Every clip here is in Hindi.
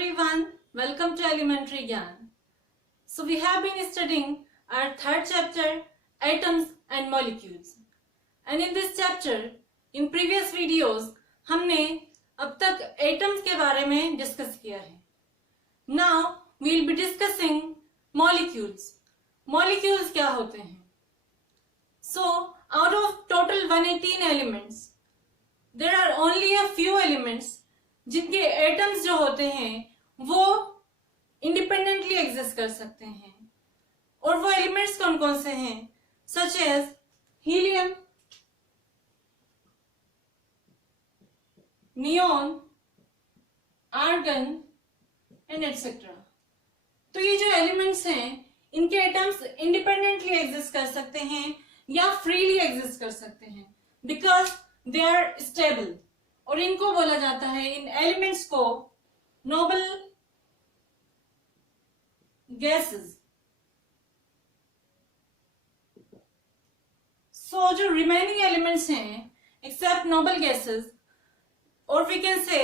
everyone, welcome to Elementary Gyan. So we have been studying our third chapter, Atoms and Molecules. And in this chapter, in previous videos, हमने अब तक atoms के बारे में discuss किया है. Now we will be discussing molecules. Molecules क्या होते हैं? So out of total 118 elements, there are only a few elements जिनके एटम्स जो होते हैं वो इंडिपेंडेंटली एग्जिस्ट कर सकते हैं. और वो एलिमेंट्स कौन कौन से हैं? Such as helium, neon, argon and etcetera. तो ये जो एलिमेंट्स हैं इनके एटम्स इंडिपेंडेंटली एग्जिस्ट कर सकते हैं या फ्रीली एग्जिस्ट कर सकते हैं बिकॉज दे आर स्टेबल. और इनको बोला जाता है, इन एलिमेंट्स को, नोबल गैसेस. सो जो रिमेनिंग एलिमेंट्स हैं एक्सेप्ट नोबल गैसेस, और we can say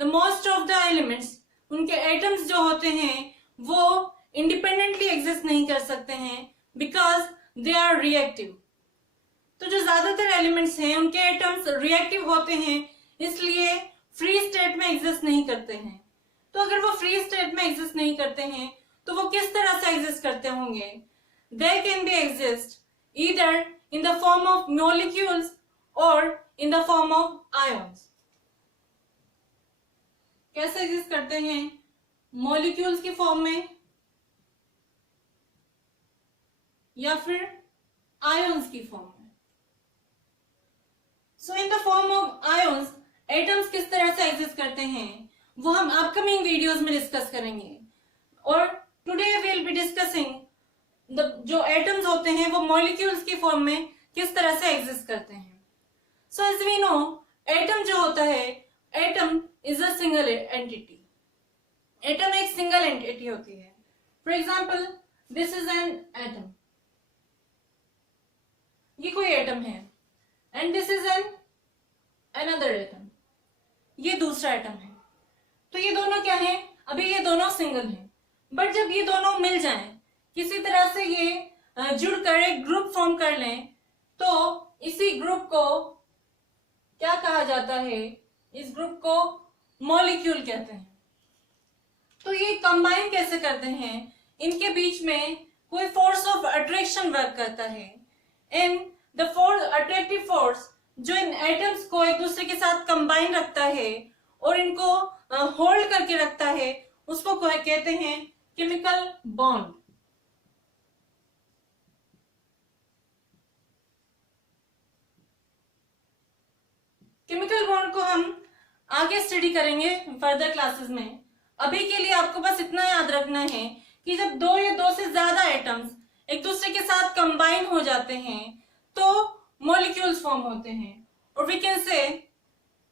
the most of the elements, उनके एटम्स जो होते हैं वो इंडिपेंडेंटली एग्जिस्ट नहीं कर सकते हैं बिकॉज दे आर रिएक्टिव. तो जो ज्यादातर एलिमेंट्स हैं उनके एटम्स रिएक्टिव होते हैं, इसलिए फ्री स्टेट में एग्जिस्ट नहीं करते हैं. तो अगर वो फ्री स्टेट में एग्जिस्ट नहीं करते हैं तो वो किस तरह से एग्जिस्ट करते होंगे? They can be exist either in the form of molecules or in the form of ions. कैसे एग्जिस्ट करते हैं? मॉलिक्यूल्स की फॉर्म में या फिर आयंस की फॉर्म में. So in the form of ions atoms किस तरह से एग्जिस्ट करते हैं वो हम अपकमिंग वीडियोस में डिस्कस करेंगे. और today we will be discussing जो एटम्स होते हैं वो मॉलिक्यूल्स की फॉर्म में किस तरह से एग्जिस्ट करते हैं. So as we know, atom जो होता है, atom is a single entity. Atom एक सिंगल एंटिटी होती है. For example, this is an atom. ये कोई एटम है and this is an another atom. ये दूसरा एटम है. तो ये दोनों क्या है? अभी ये दोनों सिंगल हैं, बट जब ये दोनों मिल जाएं, किसी तरह से ये जुड़कर एक ग्रुप फॉर्म कर लें, तो इसी ग्रुप को क्या कहा जाता है? इस ग्रुप को मॉलिक्यूल कहते हैं. तो ये कंबाइन कैसे करते हैं? इनके बीच में कोई फोर्स ऑफ अट्रैक्शन वर्क करता है. And the force, attractive force, जो इन एटम्स को एक दूसरे के साथ कंबाइन रखता है और इनको होल्ड करके रखता है, उसको कहते हैं केमिकल बॉन्ड. केमिकल बॉन्ड को हम आगे स्टडी करेंगे फर्दर क्लासेस में. अभी के लिए आपको बस इतना याद रखना है कि जब दो या दो से ज्यादा एटम्स एक दूसरे के साथ कंबाइन हो जाते हैं तो मॉलिक्यूल्स फॉर्म होते हैं. और we can say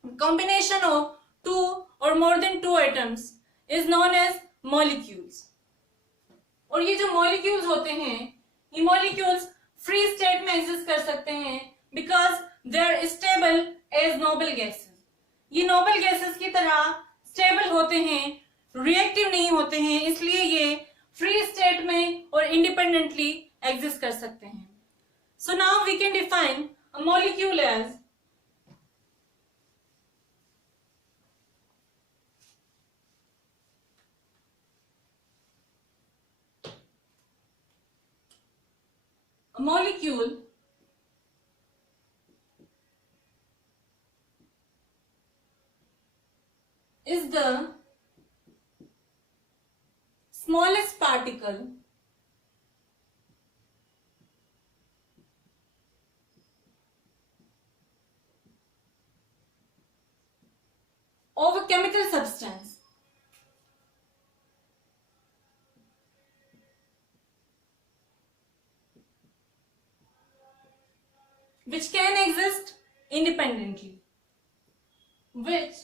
combination of two or more than two atoms is known as molecules. और ये जो मॉलिक्यूल्स होते हैं, ये मॉलिक्यूल्स फ्री स्टेट में एग्जिस्ट कर सकते हैं because they are stable as noble gases. ये नोबल गैसेस की तरह स्टेबल होते हैं, रिएक्टिव नहीं होते हैं, इसलिए ये फ्री स्टेट में और इंडिपेंडेंटली एग्जिस्ट कर सकते हैं. So now we can define a molecule as is the smallest particle of a chemical substance which can exist independently, which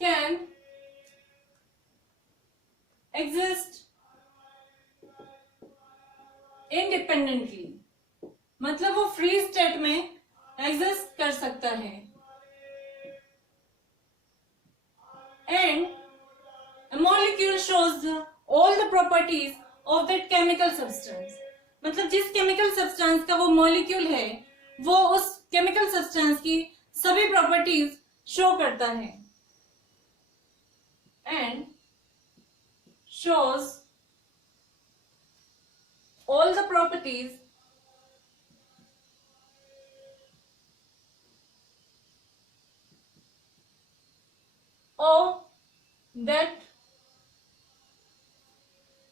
can exist independently. मतलब वो फ्री स्टेट में एग्जिस्ट कर सकता है. and a molecule shows all the properties of that chemical substance. मतलब जिस chemical substance का वो molecule है वो उस chemical substance की सभी properties show करता है and shows all the properties of that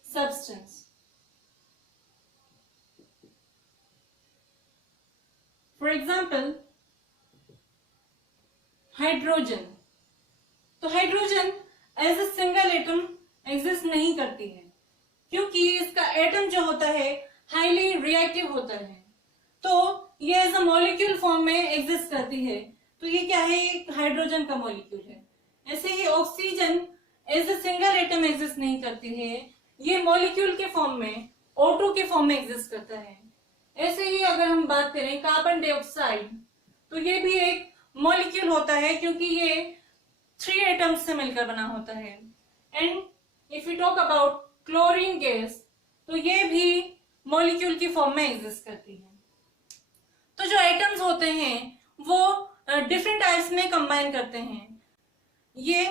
substance. For example, hydrogen. तो hydrogen as a single atom exist नहीं करती है क्योंकि इसका एटम जो होता है हाईली रिएक्टिव होता है, तो ये एज अ मॉलिक्यूल फॉर्म में एग्जिस्ट करती है. तो ये क्या है, एक हाइड्रोजन का मॉलिक्यूल है. ऐसे ही oxygen as a single atom exist नहीं करती है, ये मॉलिक्यूल के फॉर्म में O2 के फॉर्म में एग्जिस्ट करता है. ऐसे ही अगर हम बात करें कार्बन डाइऑक्साइड, तो ये भी एक मॉलिक्यूल होता है क्योंकि ये 3 एटम्स से मिलकर बना होता है. And if you talk about chlorine gas, तो ये भी मॉलिक्यूल की फॉर्म में एग्जिस्ट करती है. तो जो एटम्स होते हैं वो डिफरेंट टाइप्स में कंबाइन करते हैं. ये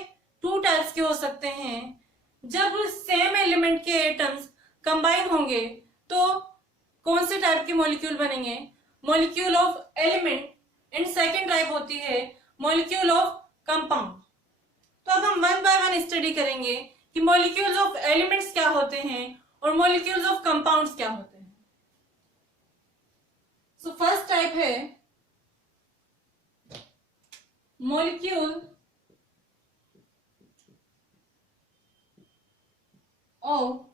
2 टाइप्स के हो सकते हैं. जब सेम एलिमेंट के एटम्स कंबाइन होंगे तो कौन से टाइप के मॉलिक्यूल बनेंगे, molecule of element. And second type होती है मॉलिक्यूल ऑफ कंपाउंड. तो अब हम वन बाय वन स्टडी करेंगे कि मॉलिक्यूल्स ऑफ एलिमेंट्स क्या होते हैं और मॉलिक्यूल्स ऑफ कंपाउंड्स क्या होते हैं. सो फर्स्ट टाइप है मॉलिक्यूल ऑफ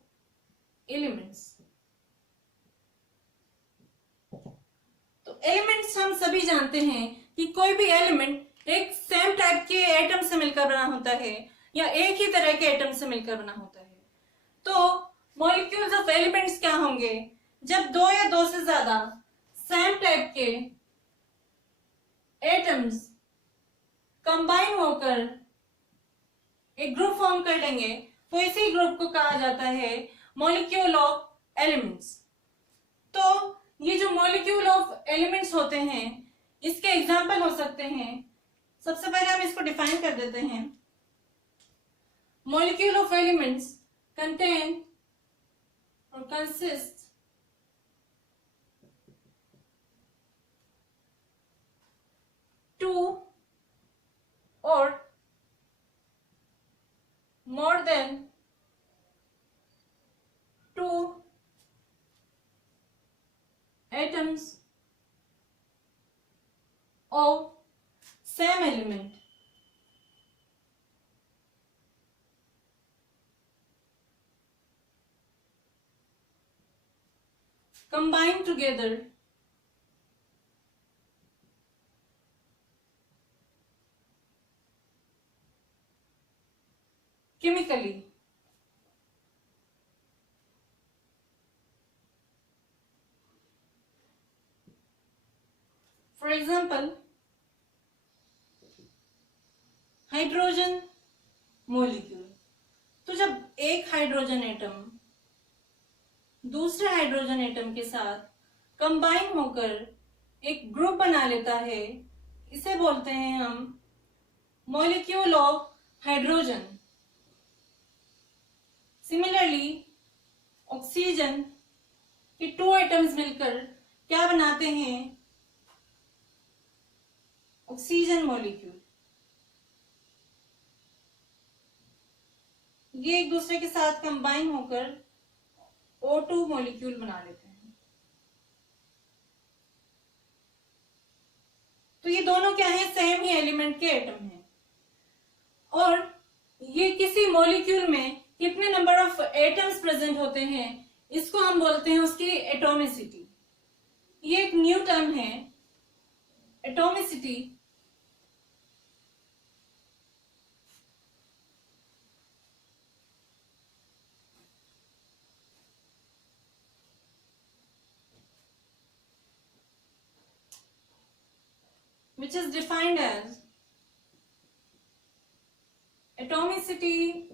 एलिमेंट्स. तो एलिमेंट्स हम सभी जानते हैं कि कोई भी एलिमेंट एक सेम टाइप के एटम से मिलकर बना होता है या एक ही तरह के एटम से मिलकर बना होता है. तो मॉलिक्यूल्स ऑफ एलिमेंट्स क्या होंगे, जब 2 या 2 से ज्यादा सेम टाइप के एटम्स कंबाइन होकर एक ग्रुप फॉर्म कर लेंगे तो इसी ग्रुप को कहा जाता है मॉलिक्यूल ऑफ एलिमेंट्स. तो ये जो मॉलिक्यूल ऑफ एलिमेंट्स होते हैं इसके एग्जाम्पल हो सकते हैं. सबसे पहले हम इसको डिफाइन कर देते हैं. मॉलिक्यूल ऑफ एलिमेंट्स कंटेन और कंसिस्ट टू और more than 2 atoms of same element. Combine together chemically. For example, hydrogen molecule. तो जब एक हाइड्रोजन एटम दूसरे हाइड्रोजन एटम के साथ कंबाइन होकर एक ग्रुप बना लेता है, इसे बोलते हैं हम molecule of hydrogen. Similarly oxygen के 2 एटम्स मिलकर क्या बनाते हैं, ऑक्सीजन मॉलिक्यूल. ये एक दूसरे के साथ कंबाइन होकर O2 मॉलिक्यूल बना लेते हैं. तो ये दोनों क्या है, सेम ही एलिमेंट के एटम हैं. और ये किसी मॉलिक्यूल में कितने नंबर ऑफ एटम्स प्रेजेंट होते हैं इसको हम बोलते हैं उसकी एटॉमिसिटी. ये एक न्यू टर्म है atomicity. which is defined as atomicity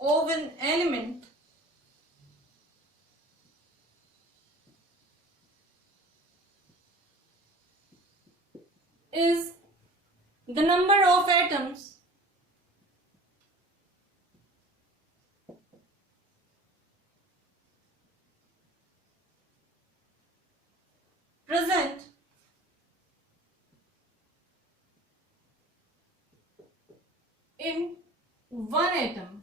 of an element is the number of atoms present in one atom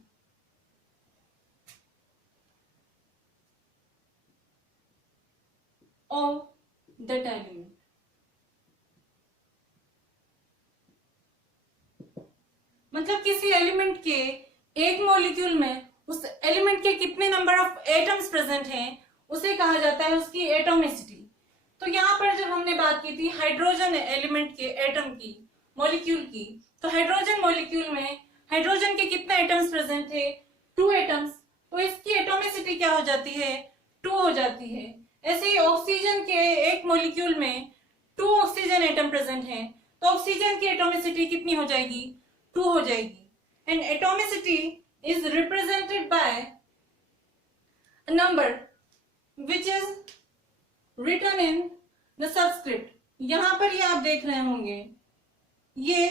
of that element. मतलब किसी एलिमेंट के एक मॉलिक्यूल में उस एलिमेंट के कितने नंबर ऑफ एटम्स प्रेजेंट हैं उसे कहा जाता है उसकी एटोमिसिटी। तो यहाँ पर जब हमने बात की थी हाइड्रोजन एलिमेंट के एटम की, मॉलिक्यूल की, तो हाइड्रोजन मॉलिक्यूल में हाइड्रोजन के कितने एटम्स प्रेजेंट थे? 2 एटम्स। तो इसकी एटोमिसिटी क्या हो जाती है? 2 हो जाती है। ऐसे ही ऑक्सीजन के एक मॉलिक्यूल में 2 ऑक्सीजन एटम प्रेजेंट हैं, तो ऑक्सीजन की एटोमिसिटी कितनी हो जाएगी? 2 हो जाएगी। And atomicity is represented by a number which is written in the subscript. यहां पर ये आप देख रहे होंगे, ये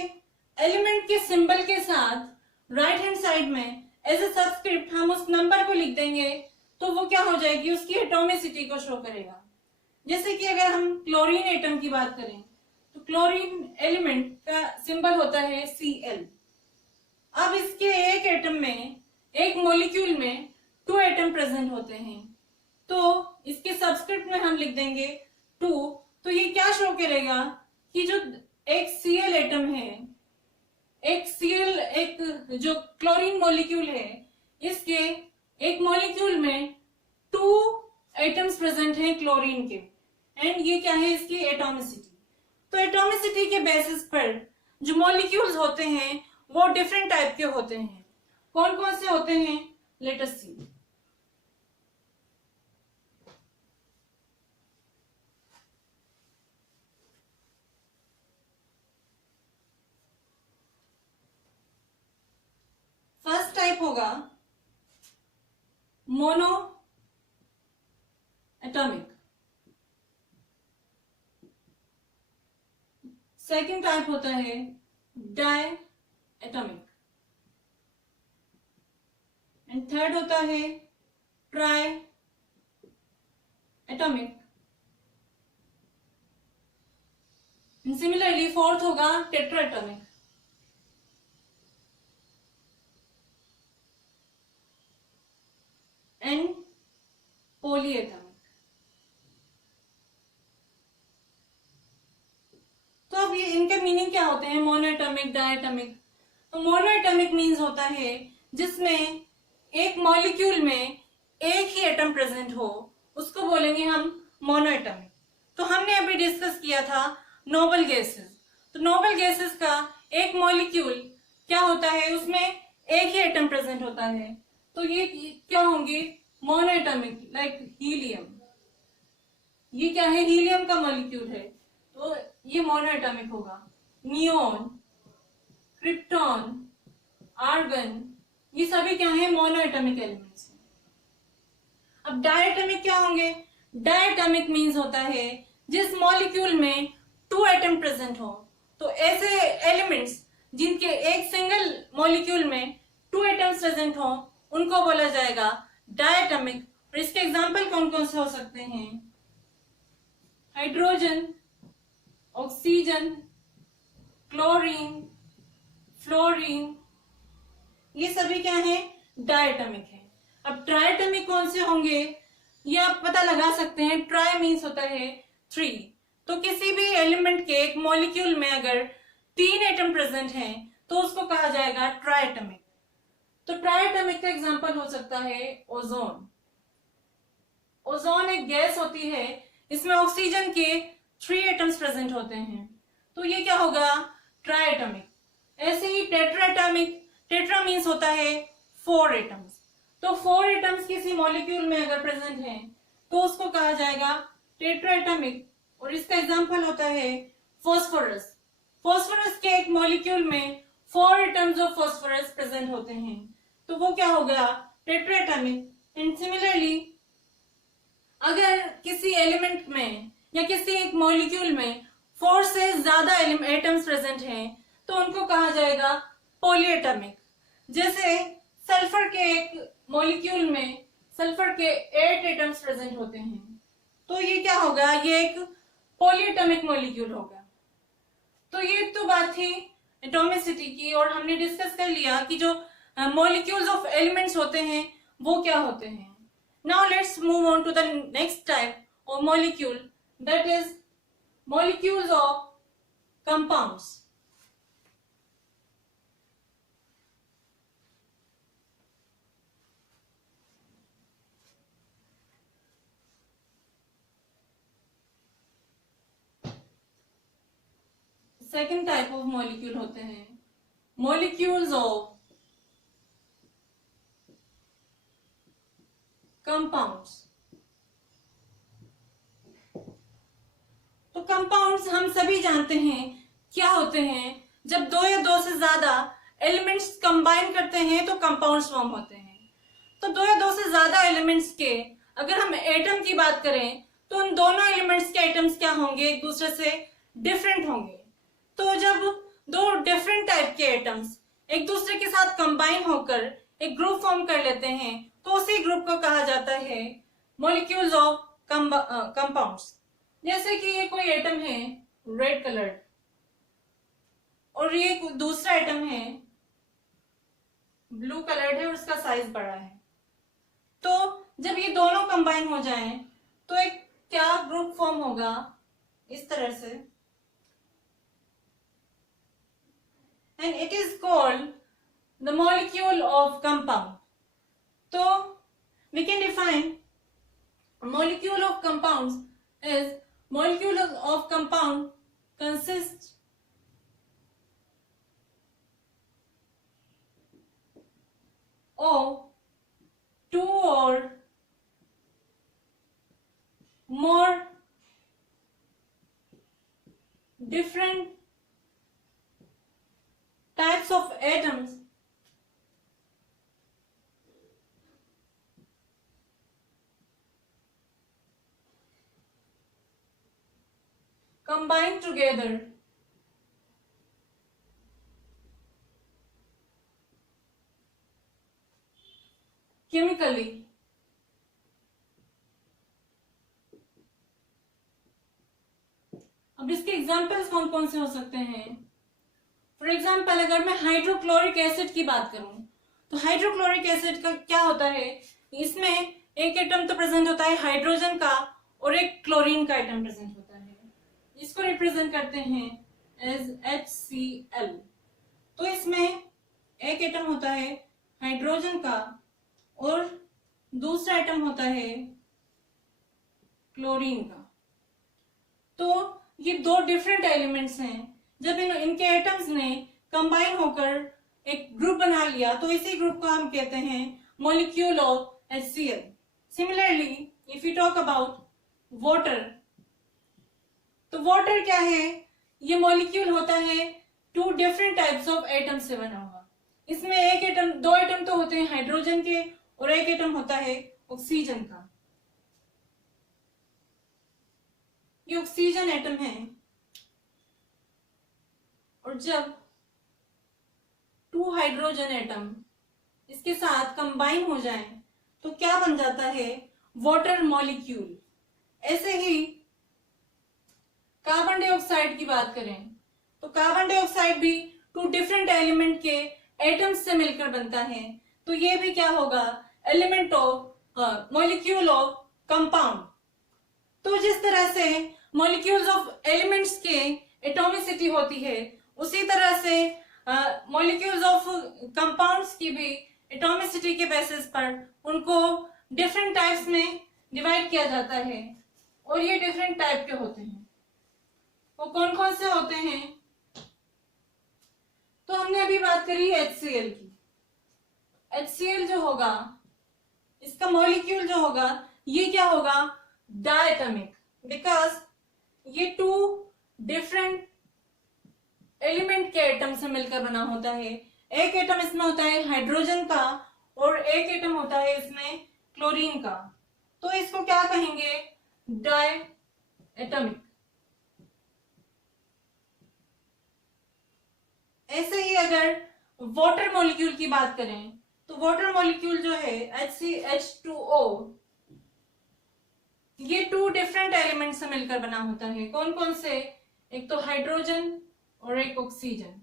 एलिमेंट के सिंबल के साथ राइट हैंड साइड में एज ए सबस्क्रिप्ट हम उस नंबर को लिख देंगे, तो वो क्या हो जाएगी? उसकी एटोमिसिटी को शो करेगा। जैसे कि अगर हम क्लोरीन एटम की बात करें तो क्लोरीन एलिमेंट का सिंबल होता है Cl। अब इसके एक एटम में, एक मॉलिक्यूल में 2 एटम प्रेजेंट होते हैं, तो इसके सबस्क्रिप्ट में हम लिख देंगे 2। तो ये क्या शो करेगा कि जो एक Cl एटम है, एक जो क्लोरीन मॉलिक्यूल है, इसके एक मॉलिक्यूल में 2 एटम्स प्रेजेंट हैं क्लोरीन के, एंड ये क्या है? इसकी एटोमिसिटी। तो एटोमिसिटी के बेसिस पर जो मॉलिक्यूल्स होते हैं वो डिफरेंट टाइप के होते हैं। कौन कौन से होते हैं? Let us see. First type होगा मोनो एटॉमिक। सेकेंड टाइप होता है डाई एटॉमिक, एंड थर्ड होता है triatomic, and similarly fourth होगा tetratomic. And polyatomic. तो अब ये इनके मीनिंग क्या होते हैं? Monoatomic, diatomic. तो मोनोएटॉमिक मीन्स होता है जिसमें एक मॉलिक्यूल में एक ही एटम प्रेजेंट हो, उसको बोलेंगे हम मोनोएटॉमिक। तो हमने अभी डिस्कस किया था नोबल गैसेस। तो नोबल गैसेस का एक मॉलिक्यूल क्या होता है? उसमें एक ही एटम प्रेजेंट होता है, तो ये क्या होंगे? Monoatomic, like helium. ये क्या है? हीलियम का मॉलिक्यूल है, तो ये मोनोएटॉमिक होगा। नियोन, क्रिप्टॉन, आर्गन, ये सभी क्या है? मोनोएटॉमिक एलिमेंट्स हैं। अब डायटॉमिक क्या होंगे? डायटॉमिक मीन्स होता है जिस मॉलिक्यूल में 2 एटम प्रेजेंट हो। तो ऐसे एलिमेंट्स जिनके एक सिंगल मॉलिक्यूल में 2 एटम्स प्रेजेंट हो उनको बोला जाएगा डायटॉमिक। और इसके एग्जाम्पल कौन कौन से हो सकते हैं? हाइड्रोजन, ऑक्सीजन, क्लोरीन, फ्लोरीन, ये सभी क्या है? डायटॉमिक है। अब ट्राइटॉमिक कौन से होंगे? ये आप पता लगा सकते हैं, ट्राई मीन्स होता है 3। तो किसी भी एलिमेंट के एक मॉलिक्यूल में अगर 3 एटम प्रेजेंट हैं तो उसको कहा जाएगा ट्राइटॉमिक। तो ट्राइटॉमिक का एग्जांपल हो सकता है ओजोन। ओजोन एक गैस होती है, इसमें ऑक्सीजन के 3 एटम्स प्रेजेंट होते हैं, तो ये क्या होगा? ट्राइटॉमिक। ऐसे ही टेट्राटॉमिक, टेट्रा मीन्स होता है 4 एटम्स। तो 4 एटम्स किसी मॉलिक्यूल में अगर प्रेजेंट हैं तो उसको कहा जाएगा टेट्राटॉमिक। और इसका एग्जांपल होता है फास्फोरस। फास्फोरस के एक मॉलिक्यूल में एटम्स ऑफ फास्फोरस प्रेजेंट होते हैं, तो वो क्या हो गया, टेट्राएटॉमिक। एंड सिमिलरली अगर किसी एलिमेंट में या किसी एक मॉलिक्यूल में 4 से ज्यादा एटम्स प्रेजेंट हैं तो उनको कहा जाएगा पॉलीएटॉमिक। जैसे सल्फर के एक मॉलिक्यूल में सल्फर के 8 एटम्स प्रेजेंट होते हैं, तो ये क्या होगा, ये एक पॉलीएटॉमिक मॉलिक्यूल होगा। तो ये तो बात थी एटॉमिसिटी की, और हमने डिस्कस कर लिया कि जो मॉलिक्यूल्स ऑफ एलिमेंट्स होते हैं वो क्या होते हैं। Now let's move on to the next type of molecule, that is molecules of compounds. Second type of molecule होते हैं मॉलिक्यूल्स ऑफ कंपाउंड्स। तो कंपाउंड्स हम सभी जानते हैं क्या होते हैं, जब 2 या 2 से ज्यादा एलिमेंट्स कंबाइन करते हैं तो कंपाउंड्स फॉर्म होते हैं। तो 2 या 2 से ज्यादा एलिमेंट्स के अगर हम एटम की बात करें तो उन दोनों एलिमेंट्स के एटम्स क्या होंगे, एक दूसरे से डिफरेंट होंगे। तो जब 2 डिफरेंट टाइप के एटम्स एक दूसरे के साथ कंबाइन होकर एक ग्रुप फॉर्म कर लेते हैं तो उसी ग्रुप को कहा जाता है मॉलिक्यूल्स ऑफ कंपाउंड्स। जैसे कि ये कोई एटम है रेड कलर्ड और ये दूसरा एटम है ब्लू कलर्ड है और उसका साइज बड़ा है। तो जब ये दोनों कंबाइन हो जाएं तो एक क्या ग्रुप फॉर्म होगा, इस तरह से, and it is called the molecule of compound. So we can define a molecule of compounds as molecule of compound consists of 2 or more different types of atoms combined together chemically अब इसके एग्जाम्पल्स कौन कौन से हो सकते हैं। फॉर एग्जाम्पल अगर मैं हाइड्रोक्लोरिक एसिड की बात करूं तो हाइड्रोक्लोरिक एसिड का क्या होता है, इसमें एक एटम तो प्रेजेंट होता है हाइड्रोजन का और एक क्लोरीन का एटम प्रेजेंट होता है, इसको रिप्रेजेंट करते हैं एज HCl। तो इसमें एक एटम होता है हाइड्रोजन का और दूसरा एटम होता है क्लोरीन का। तो ये 2 डिफरेंट एलिमेंट्स हैं, जब इनके एटम्स ने कंबाइन होकर एक ग्रुप बना लिया तो इसी ग्रुप को हम कहते हैं molecule of HCl। Similarly if you talk about water, तो वाटर क्या है, ये मॉलिक्यूल होता है 2 डिफरेंट टाइप्स ऑफ एटम से बना हुआ। इसमें एक एटम 2 एटम तो होते हैं हाइड्रोजन के और एक एटम होता है ऑक्सीजन का। ये ऑक्सीजन एटम है और जब 2 हाइड्रोजन एटम इसके साथ कंबाइन हो जाएं तो क्या बन जाता है, वाटर मॉलिक्यूल। ऐसे ही कार्बन डाइऑक्साइड की बात करें तो कार्बन डाइऑक्साइड भी 2 डिफरेंट एलिमेंट के एटम्स से मिलकर बनता है, तो ये भी क्या होगा, element of molecule of compound. तो जिस तरह से मॉलिक्यूल्स ऑफ एलिमेंट्स के एटॉमिसिटी होती है उसी तरह से मॉलिक्यूल्स ऑफ कंपाउंड्स की भी एटॉमिसिटी के बेसिस पर उनको डिफरेंट टाइप्स में डिवाइड किया जाता है। और ये डिफरेंट टाइप के होते हैं, वो कौन कौन से होते हैं, तो हमने अभी बात करी HCl की। HCl जो होगा, इसका मॉलिक्यूल जो होगा ये क्या होगा, डायटोमिक, बिकॉज ये 2 डिफरेंट एलिमेंट के एटम से मिलकर बना होता है। एक एटम इसमें होता है हाइड्रोजन का और एक एटम होता है इसमें क्लोरीन का, तो इसको क्या कहेंगे, डाई एटमिक। ऐसे ही अगर वाटर मॉलिक्यूल की बात करें तो वाटर मॉलिक्यूल जो है HCH2O, ये 2 डिफरेंट एलिमेंट से मिलकर बना होता है। कौन कौन से, एक तो हाइड्रोजन और एक ऑक्सीजन।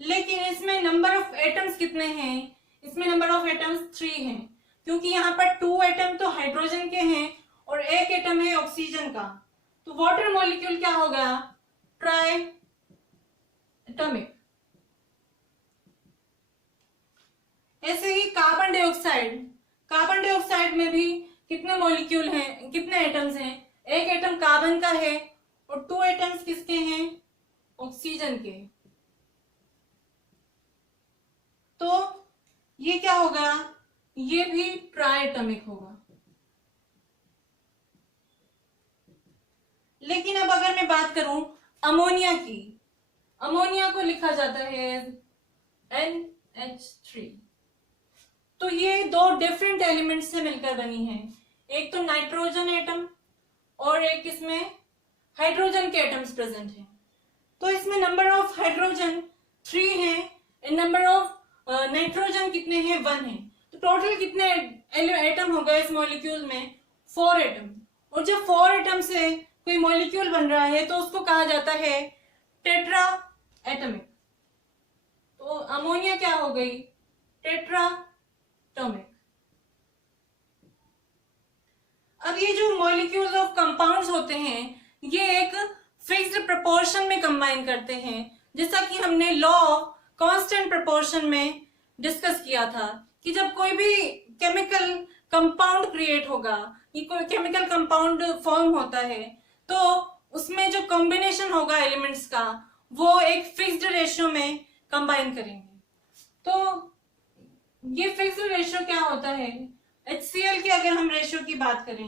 लेकिन इसमें नंबर ऑफ एटम्स कितने हैं, इसमें नंबर ऑफ एटम्स 3 हैं, क्योंकि यहाँ पर 2 एटम तो हाइड्रोजन के हैं और एक एटम है ऑक्सीजन का। तो वाटर मॉलिक्यूल क्या होगा, ट्राई एटमिक। ऐसे ही कार्बन डाइऑक्साइड में भी कितने मॉलिक्यूल हैं, कितने एटम्स हैं, एक एटम कार्बन का है और 2 एटम्स किसके हैं, ऑक्सीजन के। तो ये क्या होगा, ये भी ट्राई एटमिक होगा। लेकिन अब अगर मैं बात करूं अमोनिया की, अमोनिया को लिखा जाता है NH3। तो ये 2 डिफरेंट एलिमेंट से मिलकर बनी है, एक तो नाइट्रोजन एटम और एक इसमें हाइड्रोजन के एटम्स प्रेजेंट हैं। तो इसमें नंबर ऑफ हाइड्रोजन 3 है एंड नंबर ऑफ नाइट्रोजन कितने हैं, 1 है। तो टोटल कितने एटम हो गए इस मॉलिक्यूल में, 4 एटम। और जब 4 एटम से कोई मॉलिक्यूल बन रहा है तो उसको कहा जाता है टेट्रा एटमिक। तो अमोनिया क्या हो गई, टेट्रा एटमिक। अब ये जो मॉलिक्यूल्स ऑफ कंपाउंड्स होते हैं ये एक फिक्स्ड प्रोपोर्शन में कंबाइन करते हैं, जैसा कि हमने लॉ ऑफ कांस्टेंट प्रोपोर्शन में डिस्कस किया था कि जब कोई भी केमिकल कंपाउंड क्रिएट होगा, ये कोई केमिकल कंपाउंड फॉर्म होता है, तो उसमें जो कॉम्बिनेशन होगा एलिमेंट्स का वो एक फिक्स्ड रेशियो में कंबाइन करेंगे। तो ये फिक्स्ड रेशियो क्या होता है, HCl की अगर हम रेशियो की बात करें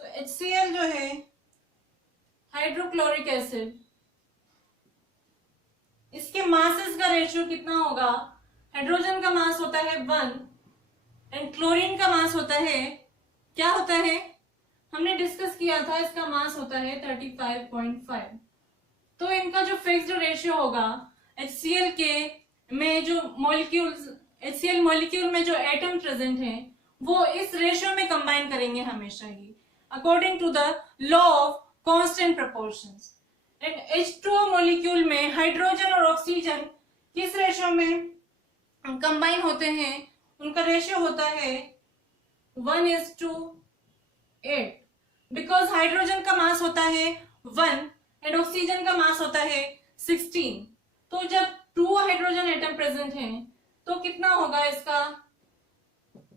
तो HCl जो है हाइड्रोक्लोरिक एसिड, इसके मासेस का रेशियो कितना होगा, हाइड्रोजन का मास होता है 1 एंड क्लोरीन का मास होता है, क्या होता है, हमने डिस्कस किया था, इसका मास होता है 35.5। तो इनका जो फिक्स्ड रेशियो होगा HCl के में जो मॉलिक्यूल्स, HCl मॉलिक्यूल में जो एटम प्रेजेंट हैं वो इस रेशियो में कंबाइन करेंगे हमेशा ही, according to the law of constant proportions. And H2O molecule में हाइड्रोजन और ऑक्सीजन किस रेशियो में कंबाइन होते हैं, उनका रेशियो होता है 1:8, बिकॉज हाइड्रोजन का मास होता है 1 एंड ऑक्सीजन का मास होता है 16। तो जब 2 हाइड्रोजन एटम प्रेजेंट हैं तो कितना होगा, इसका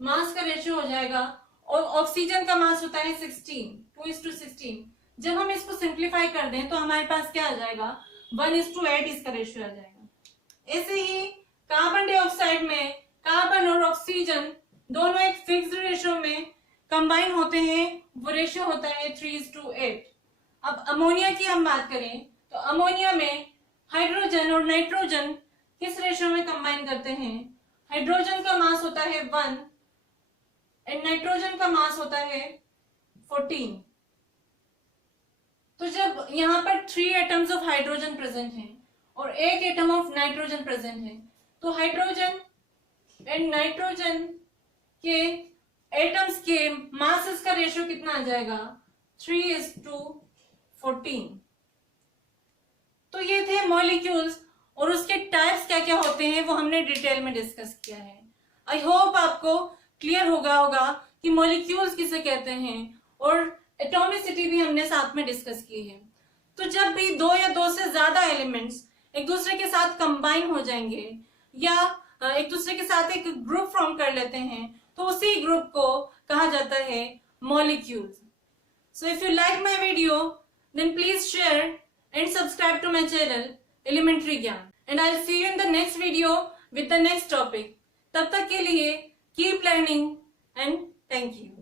मास का रेशियो हो जाएगा, और ऑक्सीजन का मास होता है 16, 2:16। जब हम इसको सिंप्लीफाई कर दें तो हमारे पास क्या आ जाएगा, 1:8 इसका रेशियो आ जाएगा। ऐसे ही कार्बन डाइऑक्साइड में कार्बन और ऑक्सीजन दोनों एक फिक्स्ड रेशियो में कंबाइन होते हैं, वो रेशियो होता है 3:8। अब अमोनिया की हम बात करें तो अमोनिया में हाइड्रोजन और नाइट्रोजन किस रेशियो में कंबाइन करते हैं, हाइड्रोजन का मास होता है 1 एंड नाइट्रोजन का मास होता है 14। तो जब यहाँ पर 3 एटम्स ऑफ हाइड्रोजन प्रेजेंट हैं और एक एटम ऑफ नाइट्रोजन प्रेजेंट है, तो हाइड्रोजन एंड नाइट्रोजन के एटम्स के मासेस का रेशियो कितना आ जाएगा, 3:14। तो ये थे मॉलिक्यूल्स और उसके टाइप्स क्या क्या होते हैं वो हमने डिटेल में डिस्कस किया है। आई होप आपको क्लियर होगा कि मॉलिक्यूल्स किसे कहते हैं और एटॉमिसिटी भी हमने साथ में डिस्कस की है। तो जब भी 2 या 2 से ज्यादा एलिमेंट्स एक दूसरे के साथ कंबाइन हो जाएंगे या एक दूसरे के साथ एक ग्रुप फॉर्म कर लेते हैं तो उसी ग्रुप को कहा जाता है molecules. So if you like my video then please share and subscribe to my channel Elementary Gyan, and I will see you in the next video with the next topic. तब तक के लिए keep learning and thank you.